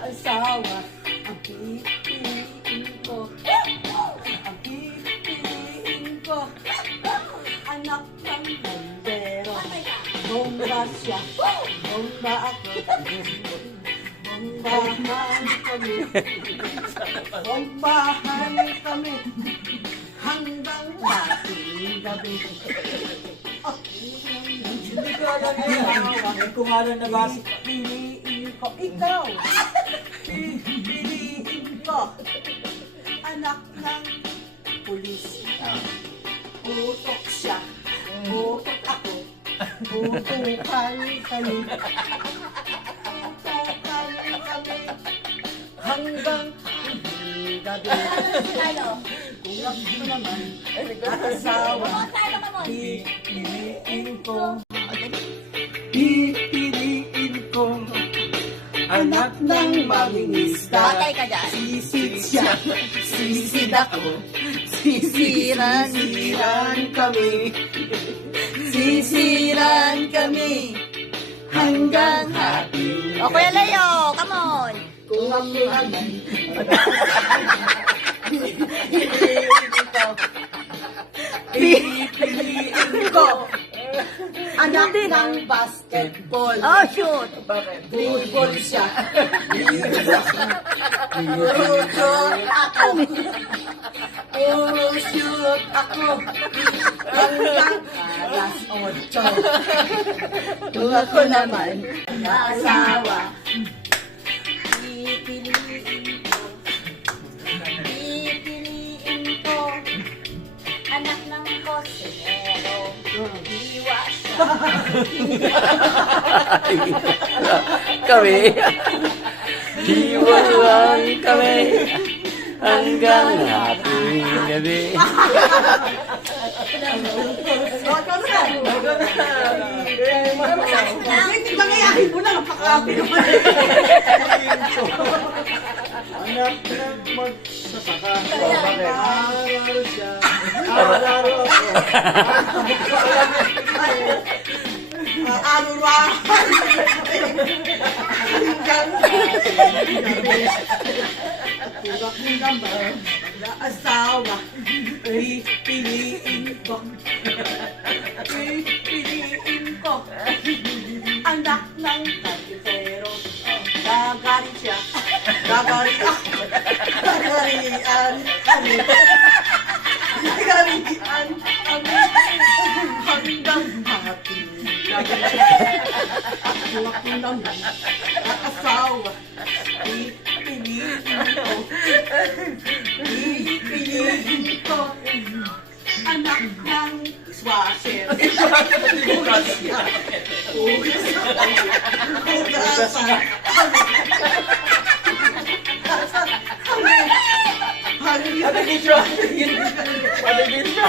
mag-aasawa. Ang pipiliin ko, ang pipiliin ko, anak ng bombero. Bomba siya, bomba ako. Bombahan kami, bombahan kami, hanggang dating gabi. Hindi ko alam yan. May kumalan na basa. Pipiliin ko, ikaw. Pipiliin ko, anak ng pulis. Utok siya, utok ako. Utukan kami. Utukan kami. Hanggang gabi. Kung ako naman, mag-asawa. Pipiliin ko. Pipiliin ko. Anak ng mangingisda. Patay ka dyan. Sisid siya. Sisid ako. Sisiran. Sisiran kami. Sisiran kami. Hanggang happy. O Kuya Leo, come on. Kung ako naman, pipiliin ko. Anak ng basketball. Oh, shoot. Football siya. Puro shoot ako. Puro shoot ako. Hanggang alas 8. Kung ako naman, naasawa. Pipiliin ko. Pipiliin ko. Anak ng kosinero. Iwa siya. Kami. Hiwalay kami. Hanggang happy gabi. Hindi ba ngayahin mo na? Napaka-happy naman. Anak ng magsasaka. Bakit? Araro siya. Araro ako. Arurahan. Hanggang gabi. Kung ako naman, mag-aasawa. Pipiliin ko. Pipiliin ko. Anak ng karpintero. Gagari siya. Gagari ako. Gagarian kami. Gagarian kami. Hanggang happy. Kung ako naman, mag-aasawa. Pipiliin ko. Pipiliin ko. Anak ng dishwasher. Hugas siya. Hugas ako. Hugasan. Ate Gisha! Ate Gisha!